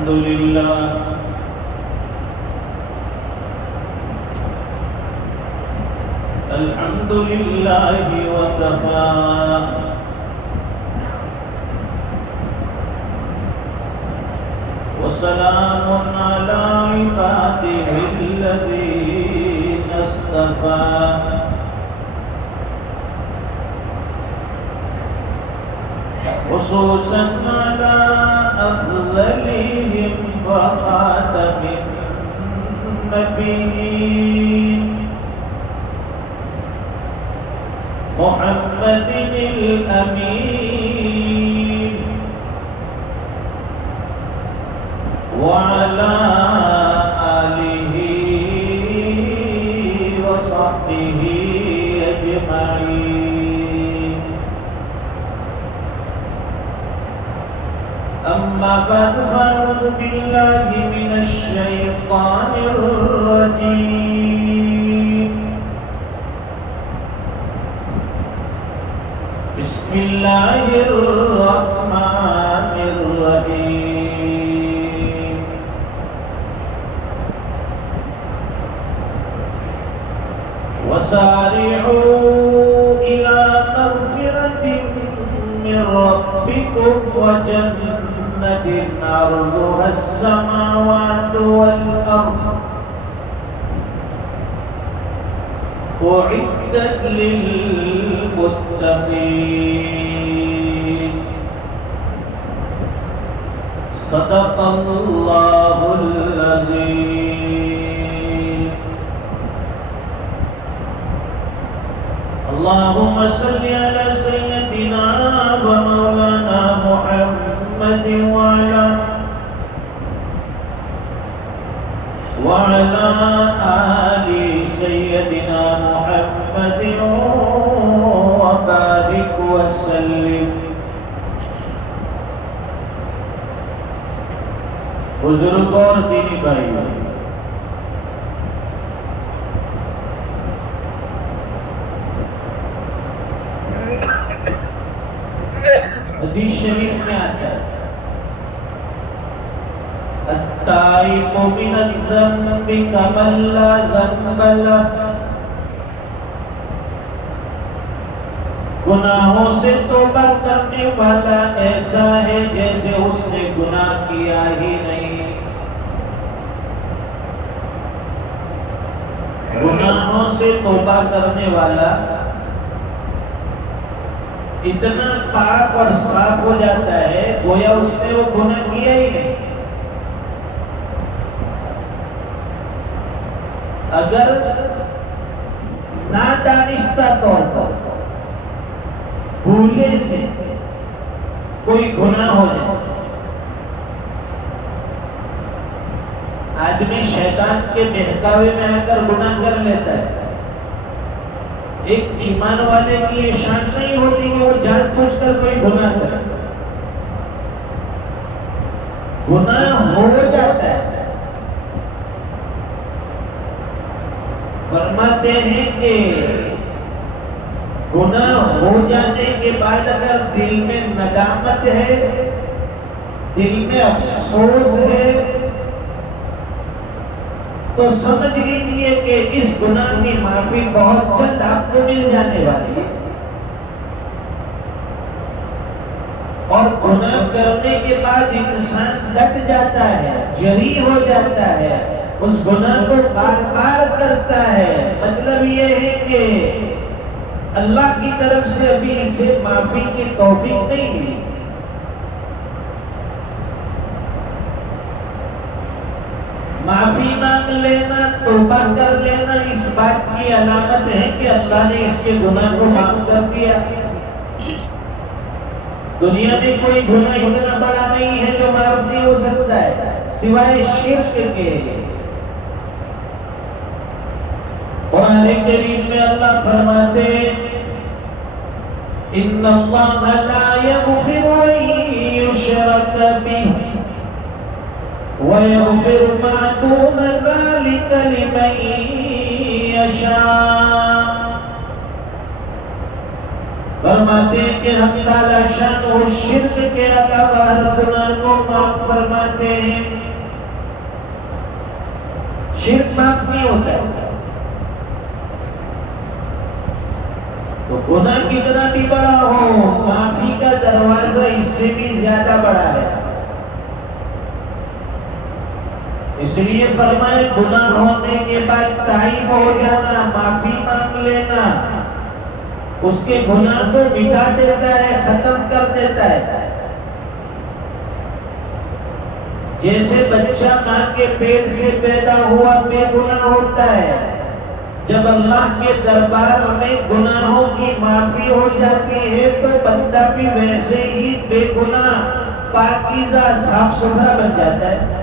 الحمد لله وكفى وسلام على عباده الذين اصطفى خصوصا على أفضلهم وخاتم النبيين محمد الأمين وعلى آله وصحبه أجمعين. أما بعد فأعوذ بالله من الشيطان الرجيم. بسم الله الرحمن الرحيم. وسارعوا إلى مغفرة من ربكم وجنة عرضها السماوات والأرض أعدت للمتقين. صدق الله العظيم. اللهم صل على سيدنا ومولانا محمد وعلى آل سيدنا محمد وبارك وسلم. بزرگ اور دینی بھائیوں، حدیث شریف میں آتا ہے التائب من الذنب كمن لا ذنب له. گناہوں سے توبہ کرنے والا ایسا ہے جیسے اس نے گناہ کیا ہی نہیں. گناہوں سے توبہ کرنے والا اتنا پاک اور صاف ہو جاتا ہے گویا اس نے وہ گناہ کیا ہی نہیں. اگر نادانستہ طور پر بھولے سے کوئی گناہ ہو جائے، آدمی شیطان کے بہکاوے میں آ کر گناہ کر لیتا ہے. ایک ایمان والے کی یہ شان نہیں ہوتی کہ وہ جان بوجھ کر کوئی گناہ کرے. گناہ ہو جاتا ہے. فرماتے ہیں کہ گناہ ہو جانے کے بعد اگر دل میں ندامت ہے، دل میں افسوس ہے، تو سمجھ لیجیے کہ اس گناہ کی معافی بہت جلد آپ کو مل جانے والی ہے. اور گناہ کرنے کے بعد انسان ڈٹ جاتا ہے، جری ہو جاتا ہے، اس گناہ کو بار بار کرتا ہے. مطلب یہ ہے کہ اللہ کی طرف سے ابھی اسے معافی کی توفیق نہیں ملی. معافی مانگ لینا، توبہ کر لینا اس بات کی علامت ہے کہ اللہ نے اس کے گناہ کو معاف کر دیا. دنیا میں کوئی گناہ اتنا بڑا نہیں ہے جو معاف نہیں ہو سکتا ہے سوائے شرک کے. قرآن کریم میں اللہ فرماتے ان اللہ لا یغفر ان یشرک بہ وَيَغْفِرُ مَا دُونَ ذَلِكَ لِمَن يَشَاءُ. فرماتے فرماتے ہیں کہ ہم تعالیٰ شان و شرک کے علاوہ ہر گناہ کو معاف فرماتے ہیں. شرک معاف نہیں ہوتا ہے. تو گناہ کتنا بھی بڑا ہو معافی کا دروازہ اس سے بھی زیادہ بڑا ہے. اس لیے فرمائے گناہ ہونے کے بعد تائب ہو جانا، معافی مانگ لینا، اس کے گناہ کو مٹا دیتا ہے، ختم کر دیتا ہے. جیسے بچہ ماں کے پیٹ سے پیدا ہوا بے گناہ ہوتا ہے، جب اللہ کے دربار میں گناہوں کی معافی ہو جاتی ہے تو بندہ بھی ویسے ہی بے گناہ پاکیزہ صاف ستھرا بن جاتا ہے.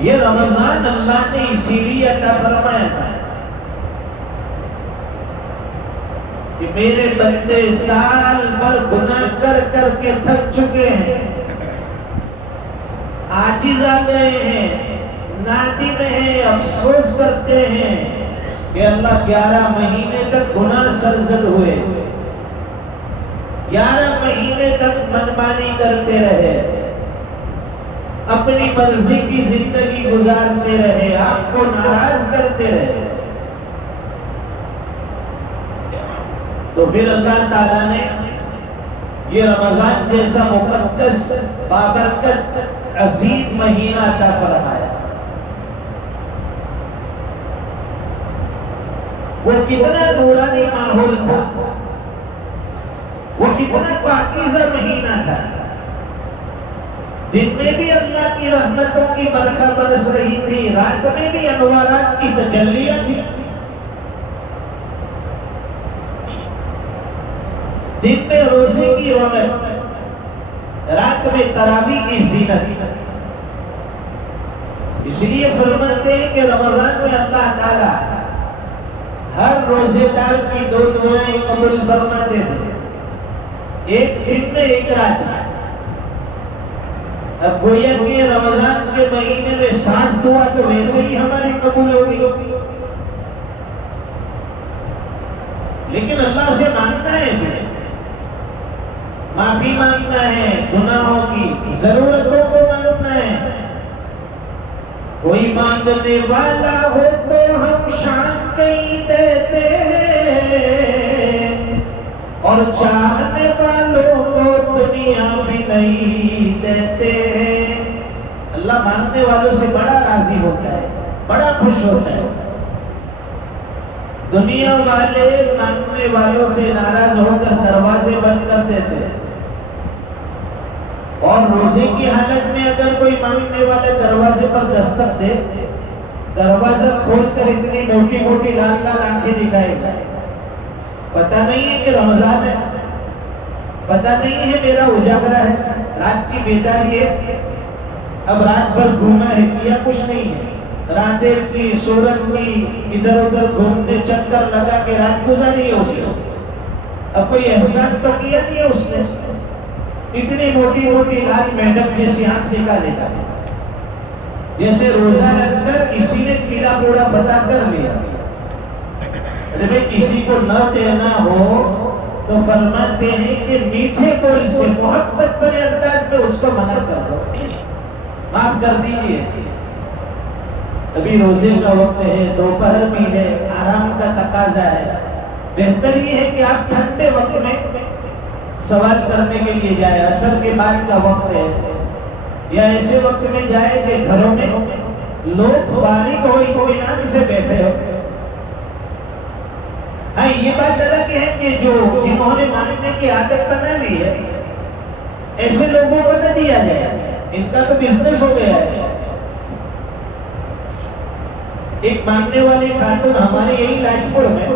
یہ رمضان اللہ نے اسی لیے عطا فرمایا تھا کہ میرے بندے سال بھر گناہ کر کر کے تھک چکے ہیں، عاجز آ گئے ہیں، نادم ہیں، افسوس کرتے ہیں کہ اللہ 11 مہینے تک گناہ سرزد ہوئے، 11 مہینے تک منمانی کرتے رہے، اپنی مرضی کی زندگی گزارتے رہے، آپ کو ناراض کرتے رہے. تو پھر اللہ تعالیٰ نے یہ رمضان جیسا مقدس بابرکت عزیز مہینہ عطا فرمایا. وہ کتنا نورانی ماحول تھا، وہ کتنا پاکیزہ مہینہ تھا. دن میں بھی اللہ کی رحمتوں کی برکھا برس رہی تھی، رات میں بھی انوارات کی تجلیاں تھی. دن میں روزے کی رونق، رات میں تراویح کی زینت. اس لیے فرماتے ہیں کہ رمضان میں اللہ تعالیٰ ہر روزے دار کی 2 دعائیں قبول فرماتے تھے، ایک دن میں ایک رات میں. اب گویا کہ رمضان کے مہینے میں 7 دعا تو ویسے ہی ہماری قبول ہوگی، لیکن اللہ سے مانگنا ہے، پھر معافی مانگنا ہے، گناہوں کی ضرورتوں کو مانگنا ہے. کوئی مانگنے والا ہو تو ہم شان کہیں دیتے ہیں، اور چاہنے والوں کو دنیا میں نہیں دیتے ہیں. اللہ مانگنے والوں سے بڑا راضی ہوتا ہے، بڑا خوش ہوتا ہے. دنیا والے مانگنے والوں سے ناراض ہو کر دروازے بند کر دیتے ہیں، اور روزے کی حالت میں اگر کوئی مانگنے والے دروازے پر دستک دے، دروازہ کھول کر اتنی موٹی موٹی لال لال آنکھیں دکھائے گا. پتہ نہیں ہے کہ رمضان ہے، پتہ نہیں ہے میرا اجاگرا ہے، رات کی بیداری ہے، اب رات بھر گھوما ہے، کیا کچھ نہیں ہے، راتیں کی سورج کی ادھر ادھر گھومنے چکر لگا کے رات گزاری ہے اس نے. اب کوئی احساس تو کیا نہیں ہے اس نے، اتنی موٹی موٹی لال میڈم جیسی آنکھ نکالے گا، جیسے روزہ رکھ کر کسی نے پیلا پوڑا فتح کر لیا. جب کسی کو نہ دینا ہو تو فرماتے ہیں کہ میٹھے بول سے محبت بڑے انداز میں اس کو منع کر دو، معاف کر دیجیے. ابھی روزے کا وقت ہے، دوپہر بھی ہے، آرام کا تقاضا ہے. بہتر یہ ہے کہ آپ ٹھنڈے وقت میں سوال کرنے کے لیے جائے، عصر کے بعد کا وقت ہے، یا ایسے وقت میں جائے کہ گھروں میں لوگ فارغ ہو اطمینان سے بیٹھے ہو. ہاں یہ بات الگ ہے کہ جو جنہوں نے مانگنے کی عادت بنا لی ہے ایسے لوگوں کو نہ دیا جائے، ان کا تو بزنس ہو گیا ہے. ایک مانگنے والی خاتون ہمارے یہی لاجپور میں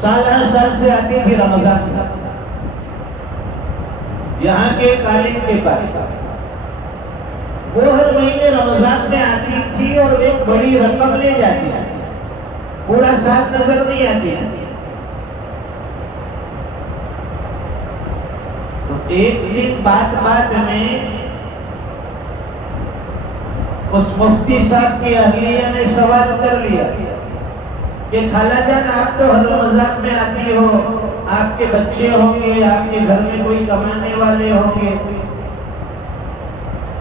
سال ہر سال سے آتی تھی رمضان میں، یہاں کے کالج کے پاس. وہ ہر مہینے رمضان میں آتی تھی اور ایک بڑی رقم لے جاتی ہے، پورا سال نظر نہیں آتی ہے. تو ایک دن بات میں اس مفتی صاحب کی اہلیہ نے سوال کر لیا کہ خالہ جان آپ تو ہر رمضان میں آتی ہو، آپ کے بچے ہوں گے، آپ کے گھر میں کوئی کمانے والے ہوں گے،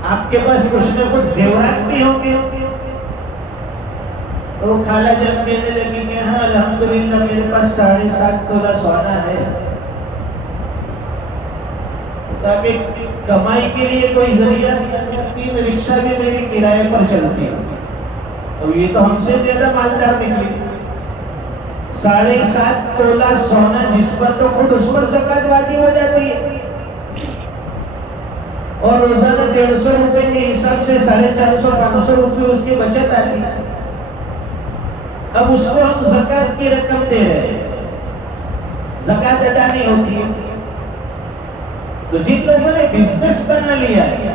آپ کے پاس کچھ نہ کچھ زیورات بھی ہوں گے۔ تو خالہ جان کہنے لگی کہ ہاں الحمدللہ میرے پاس 7.5 تولہ سونا ہے، تاکہ کمائی کے لیے کوئی ذریعہ نہیں، 3 رکشہ بھی میری کرایے پر چلتی ہے۔ تو یہ تو ہم سے زیادہ مالدار نکلی، 7.5 تولہ سونا جس پر تو خود اس پر زکوٰۃ واجب ہو جاتی ہے، اور روزانہ 150 روپے کے حساب سے 450-500 روپے اس کی بچت آتی ہے۔ اب اس کو ہم زکوٰۃ کی رقم دے رہے ہیں، زکوٰۃ ادا نہیں ہوتی ہے۔ تو جن لوگوں نے بزنس بنا لیا ہے،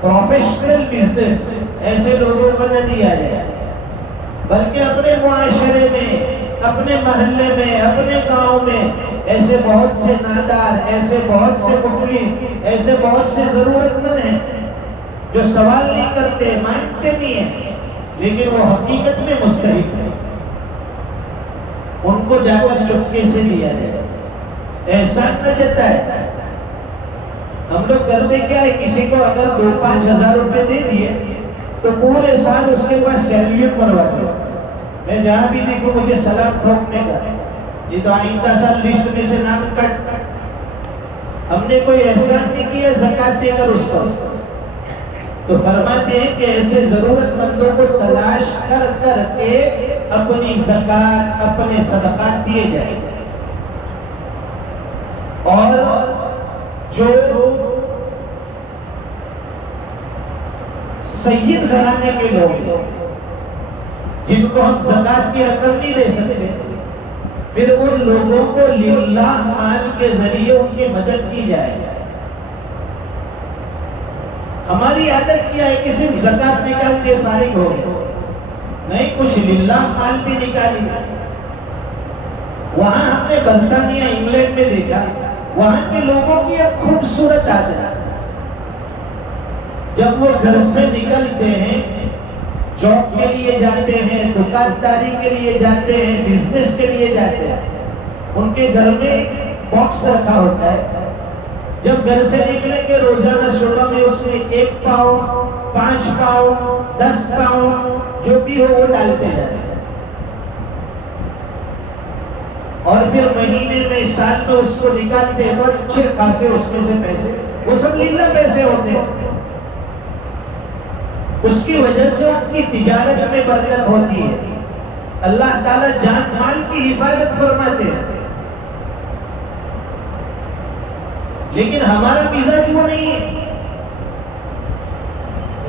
پروفیشنل بزنس، ایسے لوگوں کو نہ دیا جائے، بلکہ اپنے معاشرے میں، اپنے محلے میں، اپنے گاؤں میں ایسے بہت سے نادار، ایسے بہت سے مفلس، ایسے بہت سے ضرورت مند ہیں جو سوال نہیں کرتے، مانگتے نہیں ہیں، لیکن وہ حقیقت میں مستحق ہیں، ان کو جا کر چپکے سے دیا جائے، احسان نہ جتائے۔ ہم لوگ کرتے کیا ہے، کسی کو اگر 2-5 ہزار روپے دے دیے تو پورے سال اس کے پاس سیلیوٹ کرواتے، میں جہاں بھی دیکھوں مجھے سلام ٹھوکنے کا، یہ تو آئندہ سال لسٹ میں سے نام کٹ۔ ہم نے کوئی احسان نہیں کیا زکوٰۃ دے کر اس کو۔ تو فرماتے ہیں کہ ایسے ضرورت مندوں کو تلاش کر کر کے اپنی زکوٰۃ، اپنے صدقات دیے جائیں، اور جو سید گھرانے کے لوگ جن کو ہم زکوٰۃ کی رقم نہیں دے سکتے، پھر ان لوگوں کو للہ مال کے ذریعے ان کی مدد کی جائے۔ ہماری عادت کیا ہے کہ صرف زکوٰۃ نکال کے فارغ ہو گئے، نہیں، کچھ للہ مال بھی نکالی۔ وہاں ہم نے برطانیہ، انگلینڈ میں دیکھا، وہاں کے لوگوں کی ایک خوبصورت عادت ہے، جب وہ گھر سے نکلتے ہیں، جاب کے لیے جاتے ہیں، دکانداری کے لیے جاتے ہیں، بزنس کے لیے جاتے ہیں، ان کے گھر میں باکس رکھا ہوتا ہے، جب گھر سے نکلیں گے روزانہ صبح میں اس میں 1 پاؤنڈ، 5 پاؤنڈ، 10 پاؤنڈ جو بھی ہو وہ ڈالتے جاتے ہیں، اور پھر مہینے میں، سال میں اس کو نکالتے ہیں تو اچھے خاصے اس میں سے پیسے، وہ سب للہ پیسے ہوتے ہیں۔ اس کی وجہ سے اس کی تجارت میں برکت ہوتی ہے، اللہ تعالیٰ جان مال کی حفاظت فرماتے ہیں۔ لیکن ہمارا مزاج وہ نہیں ہے،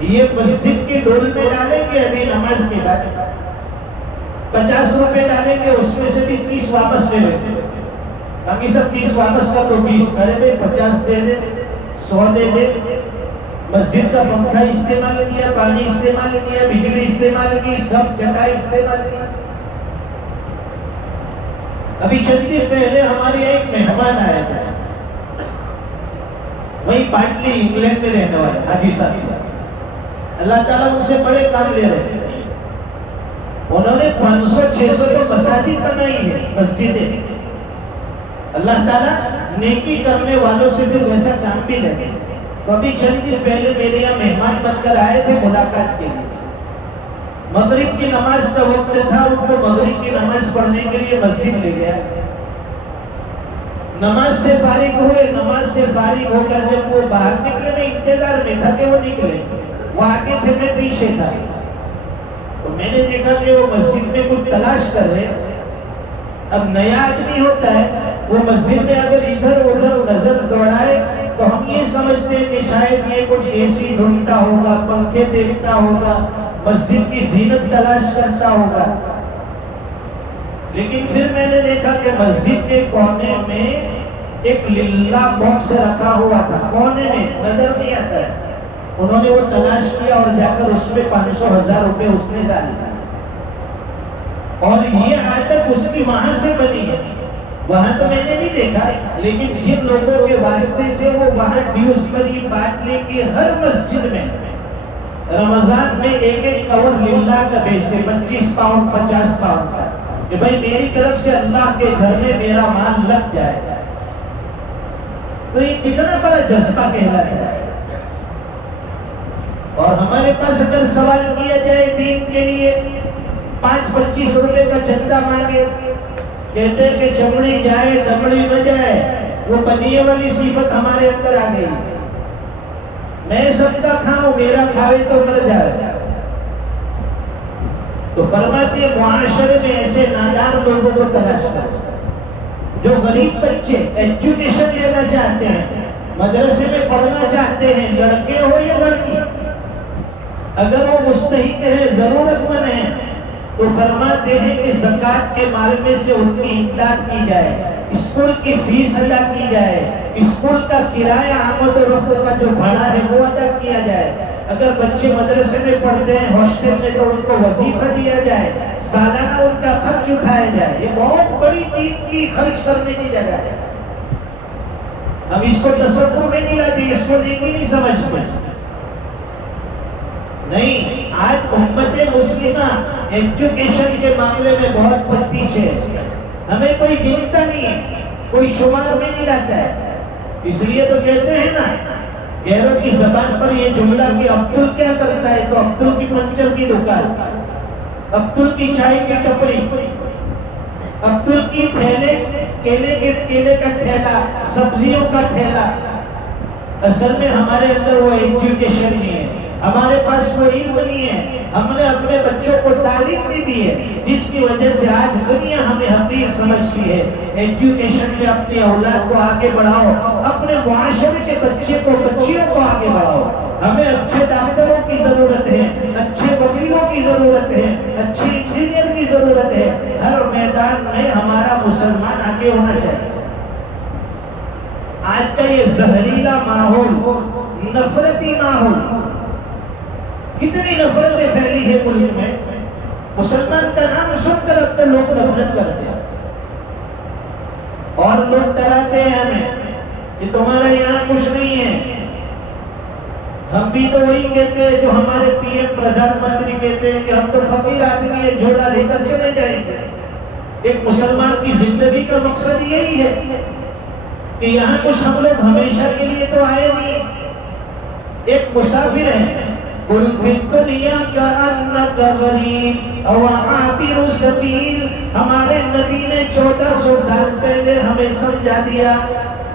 یہ مسجد کے ڈول میں ڈالیں گے ابھی نماز کے بعد 50 روپے ڈالیں گے، اس میں سے بھی 30 واپس لے لیتے ہیں، باقی سب 30 واپس کر دو، 20 ارے بھائی 50 دے دے، 100 دے دے۔ مسجد کا پنکھا استعمال کیا، پانی استعمال کیا، بجلی استعمال کی، سب چٹائی استعمال کی۔ ابھی چند دن پہلے ہمارے ایک مہمان آیا تھا، وہی پاٹلی انگلینڈ میں رہنے والے حاجی صاحب، اللہ تعالیٰ ان سے بڑے کام لے رہے ہیں، انہوں نے 500-600 تو مساجد بنائی ہے، مسجدیں، اللہ تعالیٰ نیکی کرنے والوں سے پھر ویسا کام بھی لے۔ تو ابھی چند دن پہلے میرے یہاں مہمان بن کر آئے تھے ملاقات کے لیے، مغرب کی نماز کا وقت تھا، ان کو مغرب کی نماز پڑھنے کے لیے مسجد لے گیا، نماز سے فارغ ہوئے، نماز سے فارغ ہو کر جب وہ باہر نکلے، میں انتظار میں تھا کہ وہ نکلے، وہ آگے تھے، میں پیچھے تھا، تو میں نے دیکھا کہ وہ مسجد میں کچھ تلاش کر رہے۔ اب نیا آدمی ہوتا ہے، وہ مسجد میں اگر ادھر ادھر نظر دوڑائے تو ہم یہ سمجھتے ہیں کہ شاید یہ کچھ اے سی ڈھونڈتا ہوگا، پنکھے دیکھتا ہوگا، مسجد کی زینت تلاش کرتا ہوگا، لیکن پھر میں نے دیکھا کہ مسجد کے کونے میں ایک للہ باکس رکھا ہوا تھا، کونے میں نظر نہیں آتا ہے، انہوں نے وہ تلاش کیا اور جا کر اس میں 500,000 روپے اس نے ڈالے، اور یہ عادت اس کی وہاں سے بنی ہے، وہاں تو میں نے نہیں دیکھا، لیکن جن لوگوں کے واسطے سے وہ وہاں ڈیوزبری باٹلے کی ہر مسجد میں رمضان میں ایک کور للہ کا بیچتے، 25 پاؤنڈ 50 پاؤنڈ کا، کہ بھائی میری طرف سے اللہ کے گھر میں میرا مال لگ جائے، تو یہ کتنا بڑا جذبہ کہلاتا ہے۔ اور ہمارے پاس اگر سوال کیا جائے دین کے لیے 5-25 روپے کا چندہ مانگے، کہتے ہیں کہ چمڑی جائے دمڑی نہ جائے، وہ بدیے والی صفت ہمارے اندر آ گئی، میں سب کا کھاؤں میرا کھاوے تو مر جائے۔ تو فرماتے ہیں معاشرے میں ایسے نادان لوگوں کو تلاش کرو جو غریب بچے ایجوکیشن لینا چاہتے ہیں، مدرسے میں پڑھنا چاہتے ہیں، لڑکے ہو یا لڑکی، اگر وہ مستحق ہیں، ضرورت مند ہیں، تو فرماتے ہیں کہ زکوٰۃ کے مال میں سے اس کی امداد کی جائے، اسکول کی فیس ادا کی جائے، اسکول کا کرایہ آمد و رفت کا جو بھاڑا ہے وہ ادا کیا جائے، اگر بچے مدرسے میں پڑھتے ہیں ہاسٹل میں تو ان کو وظیفہ دیا جائے، سالانہ ان کا خرچ اٹھایا جائے۔ یہ بہت بڑی دین کی خرچ کرنے کی جگہ ہے۔ ہم اس کو تصور میں نہیں لاتے، اس کو دین بھی نہیں سمجھتے۔ نہیں، آج امت مسلمہ ایجوکیشن کے معاملے میں بہت بد پیچھے ہے، ہمیں کوئی گنتا نہیں ہے، کوئی شمار میں نہیں لاتا ہے۔ اس لیے تو کہتے ہیں نا غیروں کی زبان پر یہ جملہ کہ عبدل کیا کرتا ہے، تو عبدل کی پنچر کی دکان، عبدل کی چائے کی ٹپری، عبدل کی کیلے کا ٹھیلا، سبزیوں کا ٹھیلا۔ اصل میں ہمارے اندر وہ ایجوکیشن نہیں ہے، ہمارے پاس وہ علم نہیں ہے، ہم نے اپنے بچوں کو تعلیم نہیں دی ہے، جس کی وجہ سے آج دنیا ہمیں حقیر سمجھتی ہے۔ ایجوکیشن میں اپنی اولاد کو آگے بڑھاؤ، اپنے معاشرے کے بچے کو بچیوں کو آگے بڑھاؤ۔ ہمیں اچھے ڈاکٹروں کی ضرورت ہے، اچھے وکیلوں کی ضرورت ہے، اچھی انجینئر کی ضرورت ہے۔ ہر میدان میں ہمارا مسلمان آگے ہونا چاہیے۔ آج کا یہ زہریلا ماحول، نفرتی ماحول، کتنی نفرتیں پھیلی ہے ملک میں، مسلمان کا نام سن کر اب تک لوگ نفرت کرتے ہیں، اور لوگ ڈراتے ہیں ہمیں کہ تمہارا یہاں کچھ نہیں ہے۔ ہم بھی تو وہی کہتے ہیں جو ہمارے پی ایم پردھان منتری کہتے ہیں کہ ہم تو فقیر آدمی ہیں، جھولا لے کر چلے جائیں گے۔ ایک مسلمان کی زندگی کا مقصد یہی ہے کہ یہاں کچھ ہم لوگ ہمیشہ کے لیے تو آئے نہیں، ایک مسافر ہیں۔ قل فی الدنیا کأنک غریب او عابر سبیل، ہمارے نبی نے 1400 سال پہلے ہمیں سمجھا دیا،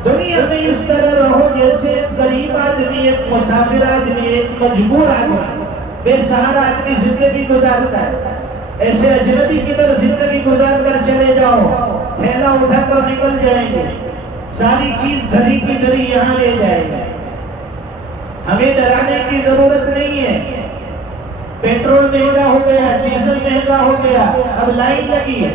دنیا میں اس طرح رہو جیسے ایک غریب آدمی، ایک مسافر آدمی، ایک مجبور آدمی، بے سہارا آدمی زندگی گزارتا ہے، ایسے اجنبی کی طرح زندگی گزار کر چلے جاؤ، تھیلا اٹھا کر نکل جائیں گے، ساری چیز دھری کی دھری یہاں لے جائے گا۔ ہمیں ڈرانے کی ضرورت نہیں ہے۔ پیٹرول مہنگا ہو گیا، ڈیزل مہنگا ہو گیا، اب لائن لگی ہے،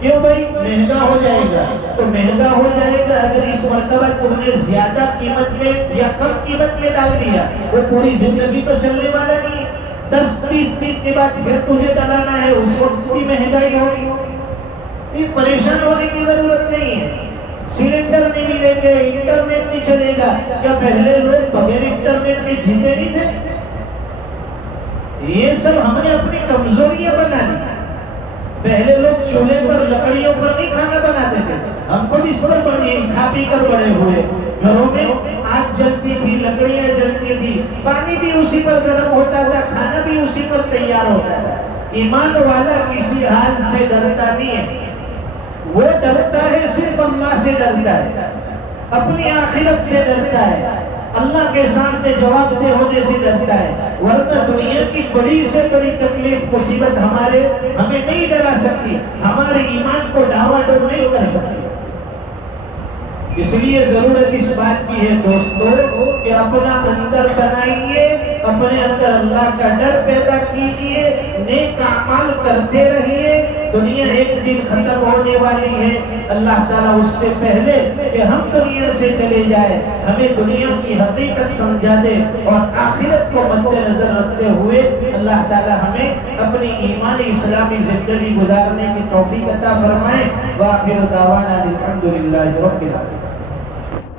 کیوں بھائی مہنگا ہو جائے گا؟ تو مہنگا ہو جائے گا اگر اس مرتبہ تم نے زیادہ قیمت میں یا کم قیمت میں ڈال دیا، وہ پوری زندگی تو چلنے والا نہیں، 10-20 دن کے بعد پھر تجھے ڈلانا ہے، اس وقت پوری مہنگائی ہوگی۔ پریشان ہونے کی ضرورت نہیں ہے۔ سلنڈر نہیں ملیں گے، انٹرنیٹ نہیں چلے گا، کیا پہلے لوگ بغیر انٹرنیٹ کے جیتے نہیں تھے؟ یہ سب ہم نے اپنی کمزوریاں بنا لی۔ پہلے لوگ چولہے پر لکڑیوں پر نہیں کھانا بناتے تھے، ہم خود اس پر کھا پی کر بڑے ہوئے۔ گھروں میں آگ جلتی تھی، لکڑیاں جلتی تھی، پانی بھی اسی پر گرم ہوتا تھا، کھانا بھی اسی پر تیار ہوتا تھا۔ ایمان والا کسی حال سے ڈرتا نہیں ہے، وہ ڈرتا ہے صرف اللہ سے ڈرتا ہے، اپنی آخرت سے ڈرتا ہے، اللہ کے سامنے جواب دہ ہونے سے ڈرتا ہے، ورنہ دنیا کی بڑی سے بڑی تکلیف مصیبت ہمیں نہیں ڈرا سکتی، ہمارے ایمان کو ڈاواڈول نہیں کر سکتی۔ اس لیے ضرورت اس بات کی ہے دوستو کہ اپنا اندر بنائیے، اپنے اندر اللہ کا ڈر پیدا کیجیے، نیک اعمال کرتے رہیے۔ دنیا ایک دن ختم ہونے والی ہے، اللہ تعالیٰ اس سے پہلے کہ ہم دنیا سے چلے جائیں ہمیں دنیا کی حقیقت سمجھا دے، اور آخرت کو مد نظر رکھتے ہوئے اللہ تعالیٰ ہمیں اپنی ایمانی اسلامی زندگی گزارنے کی توفیق عطا فرمائے۔ وآخر دعوانا الحمدللہ رب العالمین۔